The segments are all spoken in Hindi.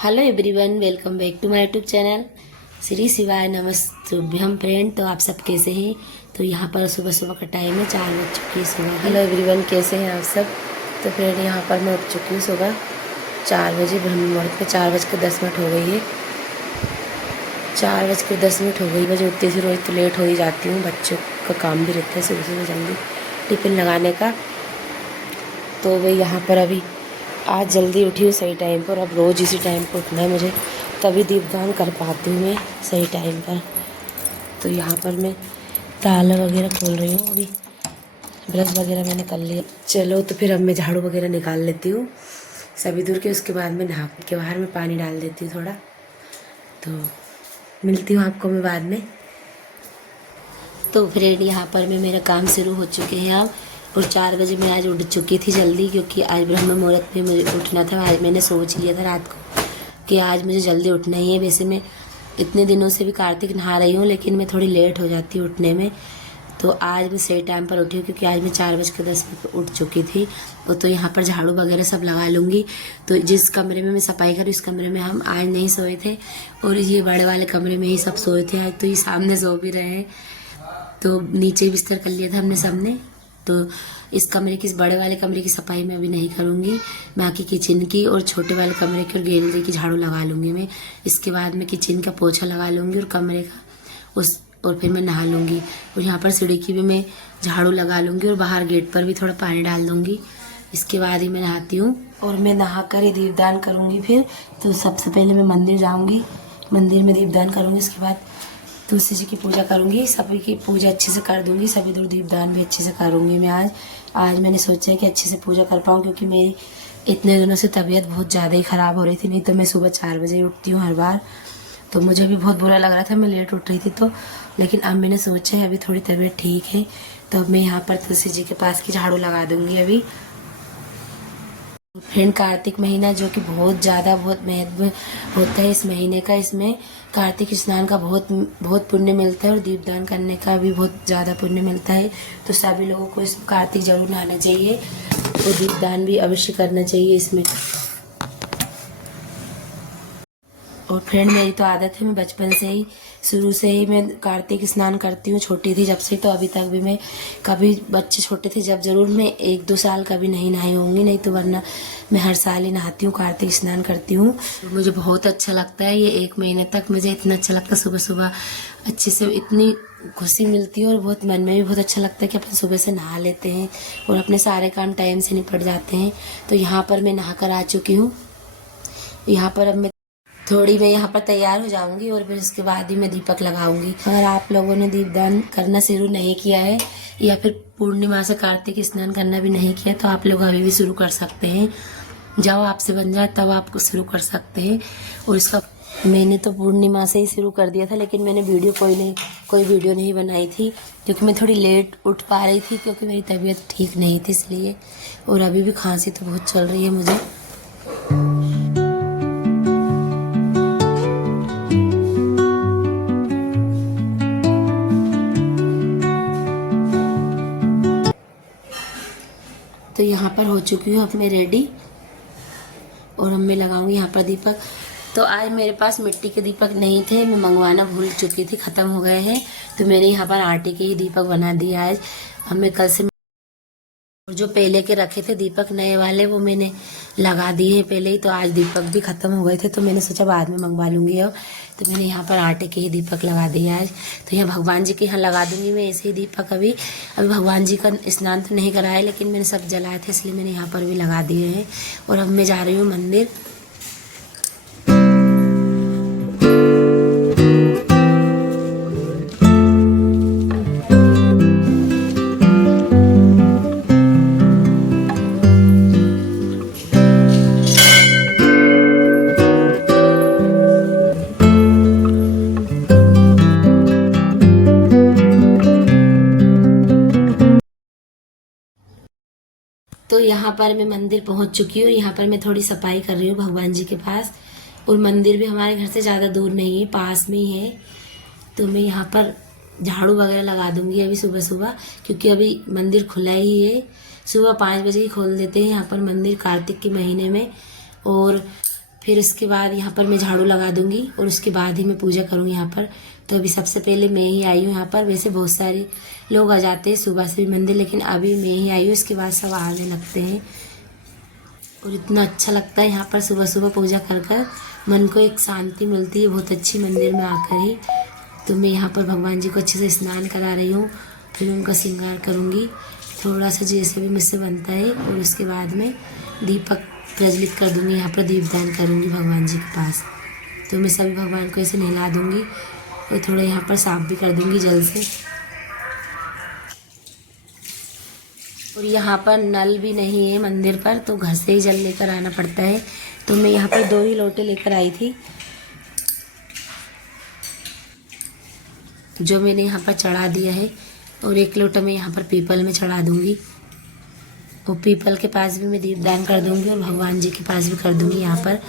Hello everyone, welcome back to my YouTube channel. श्री शिवाय नमस्तुभ्यम फ्रेंड। तो आप सब कैसे हैं? तो यहाँ पर सुबह सुबह का टाइम है, 4 बज चुकी है सुबह। हेलो एवरीवन, कैसे हैं आप सब? तो फ्रेंड यहाँ पर मैं उठ चुकी हूँ सुबह 4 बजे ब्रह्म मुहूर्त में। 4:10 हो गई है। 4:10 हो गई। बजे उठते से रोज़ तो लेट हो ही जाती हूँ। बच्चों का काम भी रहता है सुबह सुबह जल्दी टिफ़िन लगाने का। तो वही यहाँ पर अभी आज जल्दी उठी हूँ सही टाइम पर। अब रोज़ इसी टाइम पर उठना है मुझे, तभी दीपदान कर पाती हूँ मैं सही टाइम पर। तो यहाँ पर मैं ताला वगैरह खोल रही हूँ। अभी ब्रश वगैरह मैंने कर लिया। चलो तो फिर अब मैं झाड़ू वगैरह निकाल लेती हूँ सभी दूर के। उसके बाद मैं नहा के बाहर में पानी डाल देती हूँ थोड़ा। तो मिलती हूँ आपको मैं बाद में। तो फ्रेंड यहाँ पर मैं मेरा काम शुरू हो चुके हैं अब। और 4 बजे मैं आज उठ चुकी थी जल्दी, क्योंकि आज ब्रह्म मुहूर्त में मुझे उठना था। आज मैंने सोच लिया था रात को कि आज मुझे जल्दी उठना ही है। वैसे मैं इतने दिनों से भी कार्तिक नहा रही हूँ, लेकिन मैं थोड़ी लेट हो जाती हूँ उठने में। तो आज मैं सही टाइम पर उठी हूँ, क्योंकि आज मैं 4:10 पर उठ चुकी थी। तो यहाँ पर झाड़ू वगैरह सब लगा लूँगी। तो जिस कमरे में मैं सफाई करूँ, इस कमरे में हम आज नहीं सोए थे, और ये बड़े वाले कमरे में ही सब सोए थे। आज तो ये सामने सो भी रहे हैं। तो नीचे बिस्तर कर लिया था हमने सबने। तो इस कमरे की, इस बड़े वाले कमरे की सफाई मैं अभी नहीं करूँगी। बाकी किचन की और छोटे वाले कमरे की और गैलरी की झाड़ू लगा लूँगी मैं। इसके बाद मैं किचन का पोछा लगा लूँगी और कमरे का और फिर मैं नहा लूँगी। और यहाँ पर सीढ़ी की भी मैं झाड़ू लगा लूँगी और बाहर गेट पर भी थोड़ा पानी डाल दूँगी। इसके बाद ही मैं नहाती हूँ और मैं नहा कर ही दीपदान करूँगी फिर। तो सबसे पहले मैं मंदिर जाऊँगी, मंदिर में दीपदान करूँगी। इसके बाद तुलसी जी की पूजा करूँगी, सभी की पूजा अच्छे से कर दूँगी। सभी दूर दीपदान भी अच्छे से करूँगी मैं आज मैंने सोचा है कि अच्छे से पूजा कर पाऊँ, क्योंकि मेरी इतने दिनों से तबीयत बहुत ज़्यादा ही ख़राब हो रही थी। नहीं तो मैं सुबह 4 बजे उठती हूँ हर बार। तो मुझे भी बहुत बुरा लग रहा था, मैं लेट उठ रही थी तो। लेकिन अब मैंने सोचा है अभी थोड़ी तबीयत ठीक है, तो अब मैं यहाँ पर तुलसी जी के पास की झाड़ू लगा दूँगी अभी। फ्रेंड, कार्तिक महीना जो कि बहुत ज़्यादा बहुत महत्व होता है इस महीने का। इसमें कार्तिक स्नान का बहुत पुण्य मिलता है और दीपदान करने का भी बहुत ज़्यादा पुण्य मिलता है। तो सभी लोगों को इस कार्तिक जरूर नहाना चाहिए और दीपदान भी अवश्य करना चाहिए इसमें। और फ्रेंड, मेरी तो आदत है, मैं बचपन से ही शुरू से ही मैं कार्तिक स्नान करती हूँ, छोटी थी जब से। तो अभी तक भी मैं कभी, बच्चे छोटे थे जब, ज़रूर मैं 1-2 साल कभी नहीं नहाई होंगी, नहीं तो वरना मैं हर साल ही नहाती हूँ, कार्तिक स्नान करती हूँ। मुझे बहुत अच्छा लगता है ये 1 महीने तक। मुझे इतना अच्छा लगता है, सुबह सुबह अच्छे से इतनी खुशी मिलती है और बहुत मन में भी बहुत अच्छा लगता है कि अपन सुबह से नहा लेते हैं और अपने सारे काम टाइम से निपट जाते हैं। तो यहाँ पर मैं नहा कर आ चुकी हूँ। यहाँ पर अब मैं थोड़ी मैं यहाँ पर तैयार हो जाऊंगी और फिर उसके बाद ही मैं दीपक लगाऊंगी। अगर आप लोगों ने दीपदान करना शुरू नहीं किया है या फिर पूर्णिमा से कार्तिक स्नान करना भी नहीं किया, तो आप लोग अभी भी शुरू कर सकते हैं। जब आपसे बन जाए तब आप शुरू कर सकते हैं। और इसका मैंने तो पूर्णिमा से ही शुरू कर दिया था, लेकिन मैंने कोई वीडियो नहीं बनाई थी, क्योंकि मैं थोड़ी लेट उठ पा रही थी, क्योंकि मेरी तबीयत ठीक नहीं थी इसलिए। और अभी भी खांसी तो बहुत चल रही है मुझे। तो यहाँ पर हो चुकी हूँ अब मैं रेडी, और अब मैं लगाऊंगी यहाँ पर दीपक। तो आज मेरे पास मिट्टी के दीपक नहीं थे, मैं मंगवाना भूल चुकी थी, ख़त्म हो गए हैं। तो मैंने यहाँ पर आटे के ही दीपक बना दिए आज। अब मैं कल से जो पहले के रखे थे दीपक नए वाले, वो मैंने लगा दिए हैं पहले ही। तो आज दीपक भी ख़त्म हो गए थे, तो मैंने सोचा बाद में मंगवा लूँगी अब। तो मैंने यहाँ पर आटे के ही दीपक लगा दिए आज। तो यहाँ भगवान जी के यहाँ लगा दूँगी मैं ऐसे ही दीपक। अभी भगवान जी का स्नान तो नहीं कराया, लेकिन मैंने सब जलाए थे, इसलिए मैंने यहाँ पर भी लगा दिए हैं। और अब मैं जा रही हूँ मंदिर। तो यहाँ पर मैं मंदिर पहुँच चुकी हूँ। यहाँ पर मैं थोड़ी सफाई कर रही हूँ भगवान जी के पास। और मंदिर भी हमारे घर से ज़्यादा दूर नहीं है, पास में ही है। तो मैं यहाँ पर झाड़ू वगैरह लगा दूंगी अभी सुबह सुबह, क्योंकि अभी मंदिर खुला ही है। सुबह 5 बजे ही खोल देते हैं यहाँ पर मंदिर कार्तिक के महीने में। और फिर इसके बाद यहाँ पर मैं झाड़ू लगा दूंगी और उसके बाद ही मैं पूजा करूँगी यहाँ पर। तो अभी सबसे पहले मैं ही आई हूँ यहाँ पर। वैसे बहुत सारे लोग आ जाते हैं सुबह से भी मंदिर, लेकिन अभी मैं ही आई हूँ, इसके बाद सब आने लगते हैं। और इतना अच्छा लगता है यहाँ पर सुबह सुबह पूजा कर कर, मन को एक शांति मिलती है बहुत अच्छी मंदिर में आकर ही। तो मैं यहाँ पर भगवान जी को अच्छे से स्नान करा रही हूँ, फिर उनका श्रृंगार करूँगी थोड़ा सा जैसे भी मुझसे बनता है। और उसके बाद में दीपक प्रज्वलित कर दूँगी, यहाँ पर दीपदान करूँगी भगवान जी के पास। तो मैं सभी भगवान को ऐसे नहला दूँगी और थोड़ा यहाँ पर साफ भी कर दूँगी जल से। और यहाँ पर नल भी नहीं है मंदिर पर, तो घर से ही जल लेकर आना पड़ता है। तो मैं यहाँ पर 2 ही लोटे लेकर आई थी, जो मैंने यहाँ पर चढ़ा दिया है। और 1 लोटा मैं यहाँ पर पीपल में चढ़ा दूँगी, और पीपल के पास भी मैं दीपदान कर दूँगी और भगवान जी के पास भी कर दूँगी यहाँ पर।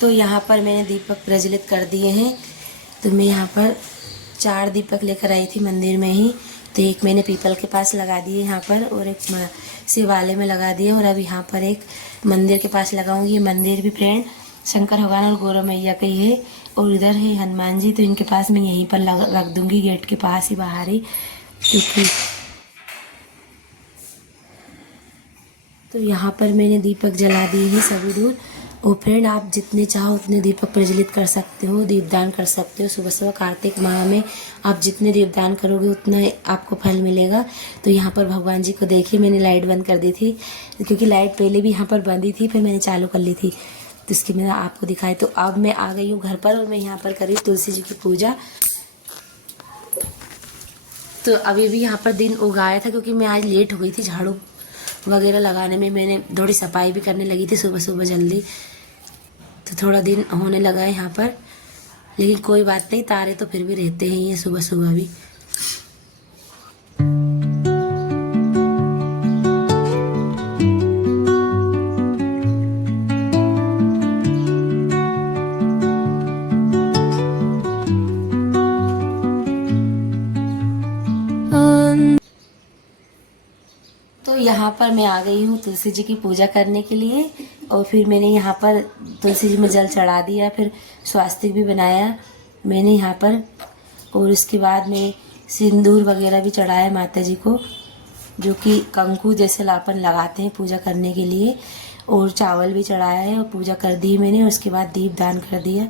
तो यहाँ पर मैंने दीपक प्रज्वलित कर दिए हैं। तो मैं यहाँ पर 4 दीपक लेकर आई थी मंदिर में ही। तो एक मैंने पीपल के पास लगा दिए यहाँ पर, और एक शिवालय में लगा दिए, और अब यहाँ पर एक मंदिर के पास लगाऊंगी। ये मंदिर भी फ्रेंड शंकर भगवान और गौरव मैया का ही है। और इधर है हनुमान जी, तो इनके पास मैं यहीं पर रख दूंगी, गेट के पास ही बाहर ही। क्योंकि तो यहाँ पर मैंने दीपक जला दिए हैं सभी दूर। और फ्रेंड आप जितने चाहो उतने दीपक प्रज्वलित कर सकते हो, दीपदान कर सकते हो। सुबह सुबह कार्तिक माह में आप जितने दीपदान करोगे उतना आपको फल मिलेगा। तो यहाँ पर भगवान जी को देखिए, मैंने लाइट बंद कर दी थी, क्योंकि लाइट पहले भी यहाँ पर बंदी थी, फिर मैंने चालू कर ली थी, तो इसकी मैंने आपको दिखाई। तो अब मैं आ गई हूँ घर पर, और मैं यहाँ पर करी तुलसी जी की पूजा। तो अभी भी यहाँ पर दिन उगाया था, क्योंकि मैं आज लेट हो गई थी झाड़ू वगैरह लगाने में। मैंने थोड़ी सफाई भी करने लगी थी सुबह सुबह जल्दी, तो थोड़ा दिन होने लगा है यहाँ पर। लेकिन कोई बात नहीं, तारे तो फिर भी रहते हैं ये सुबह सुबह भी। तो यहाँ पर मैं आ गई हूँ तुलसी जी की पूजा करने के लिए। और फिर मैंने यहाँ पर तुलसी जी में जल चढ़ा दिया, फिर स्वास्तिक भी बनाया मैंने यहाँ पर। और उसके बाद में सिंदूर वगैरह भी चढ़ाया माता जी को, जो कि कंकु जैसे लापन लगाते हैं पूजा करने के लिए। और चावल भी चढ़ाया है और पूजा कर दी मैंने। और उसके बाद दीप दान कर दिया।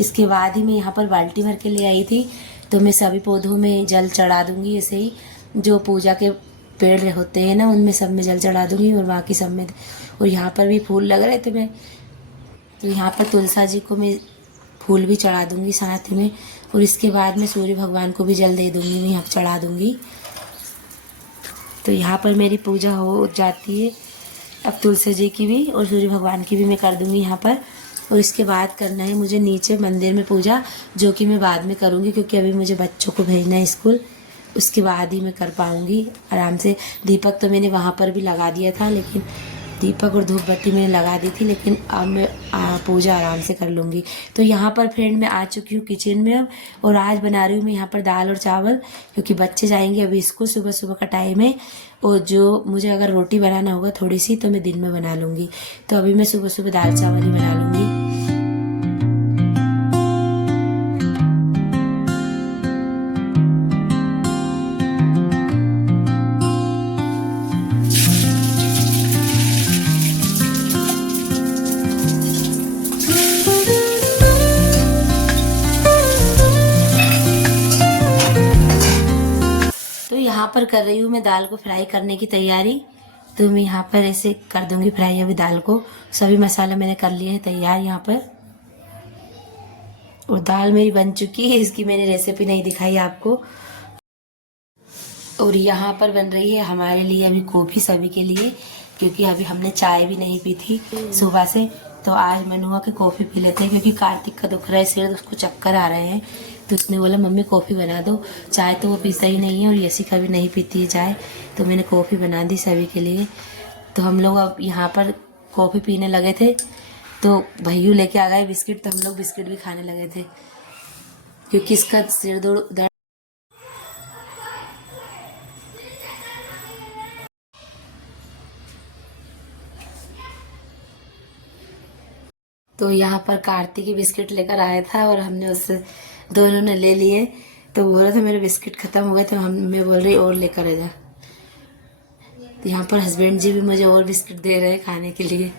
इसके बाद ही मैं यहाँ पर बाल्टी भर के ले आई थी। तो मैं सभी पौधों में जल चढ़ा दूँगी, ऐसे ही जो पूजा के पेड़ होते हैं ना, उनमें सब में जल चढ़ा दूँगी, और बाकी सब में। और यहाँ पर भी फूल लग रहे थे मैं, तो यहाँ पर तुलसा जी को मैं फूल भी चढ़ा दूँगी साथ में। और इसके बाद मैं सूर्य भगवान को भी जल दे दूँगी, मैं यहाँ चढ़ा दूँगी। तो यहाँ पर मेरी पूजा हो जाती है। अब तुलसी जी की भी और सूर्य भगवान की भी मैं कर दूँगी यहाँ पर। और इसके बाद करना है मुझे नीचे मंदिर में पूजा, जो कि मैं बाद में करूँगी, क्योंकि अभी मुझे बच्चों को भेजना है स्कूल। उसके बाद ही मैं कर पाऊँगी आराम से। दीपक तो मैंने वहाँ पर भी लगा दिया था, लेकिन दीपक और धूप बत्ती मैंने लगा दी थी, लेकिन अब मैं पूजा आराम से कर लूँगी। तो यहाँ पर फ्रेंड मैं आ चुकी हूँ किचन में अब। और आज बना रही हूँ मैं यहाँ पर दाल और चावल, क्योंकि बच्चे जाएंगे अभी स्कूल, सुबह सुबह का टाइम है। और जो मुझे अगर रोटी बनाना होगा थोड़ी सी, तो मैं दिन में बना लूँगी। तो अभी मैं सुबह सुबह दाल चावल ही बना लूँगी। पर कर रही हूँ मैं दाल को फ्राई करने की तैयारी। तो मैं यहाँ पर ऐसे कर दूंगी फ्राई अभी दाल को। सभी मसाला मैंने कर लिए है तैयार यहाँ पर। और दाल मेरी बन चुकी है, इसकी मैंने रेसिपी नहीं दिखाई आपको। और यहाँ पर बन रही है हमारे लिए अभी कॉफ़ी सभी के लिए, क्योंकि अभी हमने चाय भी नहीं पी थी सुबह से। तो आज मन हुआ कि कॉफ़ी पी लेते हैं, क्योंकि कार्तिक का दुख रहा है सिर, तो उसको चक्कर आ रहे हैं। तो उसने बोला मम्मी कॉफ़ी बना दो। चाय तो वो पीता ही नहीं है और यसी कभी नहीं पीती है चाय, तो मैंने कॉफ़ी बना दी सभी के लिए। तो हम लोग अब यहाँ पर कॉफ़ी पीने लगे थे, तो भैयू लेके आ गए बिस्किट, तो हम लोग बिस्किट भी खाने लगे थे, क्योंकि इसका सिर दर्द। तो यहाँ पर कार्तिक की बिस्किट लेकर आया था और हमने उससे दोनों ने ले लिए। तो बोल रहा था मेरे बिस्किट खत्म हो गए, तो मैं बोल रही और लेकर आ जा। तो यहाँ पर हस्बैंड जी भी मुझे और बिस्किट दे रहे हैं खाने के लिए।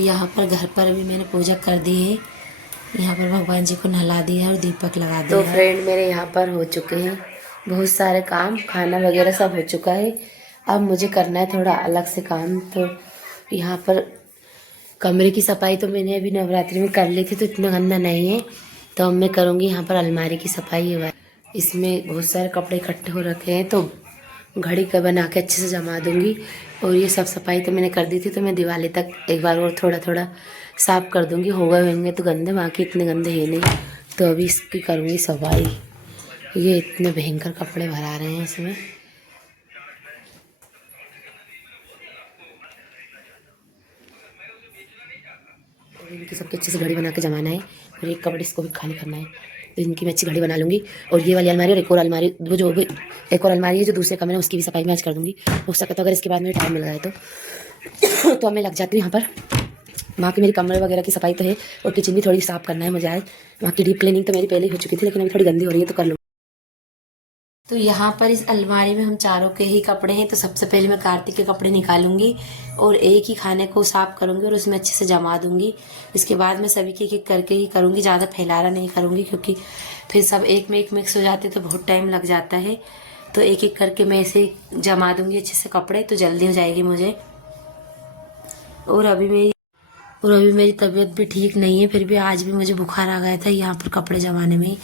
यहाँ पर घर पर भी मैंने पूजा कर दी है। यहाँ पर भगवान जी को नहला दिया है और दीपक लगा दिया है। तो फ्रेंड मेरे यहाँ पर हो चुके हैं बहुत सारे काम, खाना वगैरह सब हो चुका है। अब मुझे करना है थोड़ा अलग से काम। तो यहाँ पर कमरे की सफाई तो मैंने अभी नवरात्रि में कर ली थी, तो इतना गंदा नहीं है। तो अब मैं करूँगी यहाँ पर अलमारी की सफाई हुआ है। इसमें बहुत सारे कपड़े इकट्ठे हो रखे हैं, तो घड़ी का बना के अच्छे से जमा दूंगी। और ये सब सफाई तो मैंने कर दी थी, तो मैं दिवाली तक एक बार और थोड़ा थोड़ा साफ कर दूंगी। हो गए होंगे तो गंदे, बाकी इतने गंदे है नहीं। तो अभी इसकी करूँगी सफाई। ये इतने भयंकर कपड़े भरा रहे हैं इसमें। इनकी सबके अच्छे से घड़ी बना के जमाना है, और एक कपड़े इसको भी खाली करना है। तो इनकी मैं अच्छी घड़ी बना लूँगी। और ये वाली अलमारी और एक और अलमारी, वो जो एक और अलमारी है जो दूसरे कमरे में, उसकी भी सफाई मैं आज कर दूँगी। हो सकता तो अगर इसके बाद मेरे टाइम मिल रहा है तो अब मैं लग जाती हूँ यहाँ पर। वहाँ की मेरी कमरे वगैरह की सफाई तो है, और किचन भी थोड़ी साफ़ करना है मुझे आज। वहाँ की डीप क्लीनिंग तो मेरी पहले ही हो चुकी थी, लेकिन अभी थोड़ी गंदी हो रही है, तो कर लूँगी। तो यहाँ पर इस अलमारी में हम चारों के ही कपड़े हैं। तो सबसे पहले मैं कार्तिक के कपड़े निकालूंगी और एक ही खाने को साफ करूंगी और उसमें अच्छे से जमा दूंगी। इसके बाद मैं सभी के एक करके ही करूंगी, ज़्यादा फैलाना नहीं करूंगी, क्योंकि फिर सब एक में एक मिक्स हो जाते तो बहुत टाइम लग जाता है। तो एक एक करके मैं ऐसे जमा दूंगी अच्छे से कपड़े, तो जल्दी हो जाएगी मुझे। और अभी मेरी तबीयत भी ठीक नहीं है, फिर भी आज भी मुझे बुखार आ गया था यहाँ पर कपड़े जमाने में।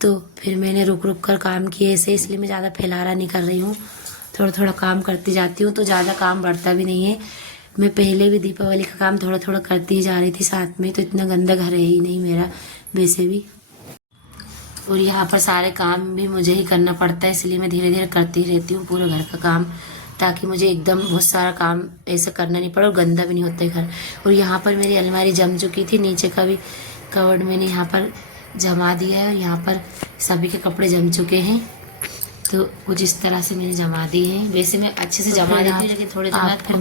तो फिर मैंने रुक कर काम किए ऐसे, इसलिए मैं ज़्यादा फैलाना नहीं कर रही हूँ। थोड़ा थोड़ा काम करती जाती हूँ, तो ज़्यादा काम बढ़ता भी नहीं है। मैं पहले भी दीपावली का काम थोड़ा थोड़ा करती ही जा रही थी साथ में, तो इतना गंदा घर है ही नहीं मेरा वैसे भी। और यहाँ पर सारे काम भी मुझे ही करना पड़ता है, इसलिए मैं धीरे धीरे करती रहती हूँ पूरे घर का काम, ताकि मुझे एकदम बहुत सारा काम ऐसा करना नहीं पड़े और गंदा भी नहीं होता है घर। और यहाँ पर मेरी अलमारी जम चुकी थी, नीचे का भी कवर्ड मैंने यहाँ पर जमा दिया है, और यहाँ पर सभी के कपड़े जम चुके हैं। तो कुछ इस तरह से मैंने जमा दिए हैं। वैसे मैं अच्छे से जमा देती हूँ, लेकिन थोड़े दिन बाद फिर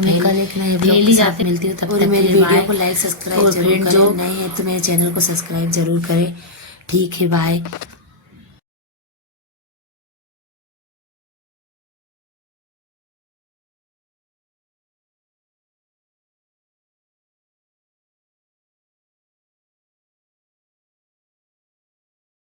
फैल ही जाते। मिलती हूँ तब तक मेरी वीडियो को लाइक सब्सक्राइब जरूर करें। जो नए हैं तो मेरे चैनल को सब्सक्राइब जरूर करें। ठीक है, बाय।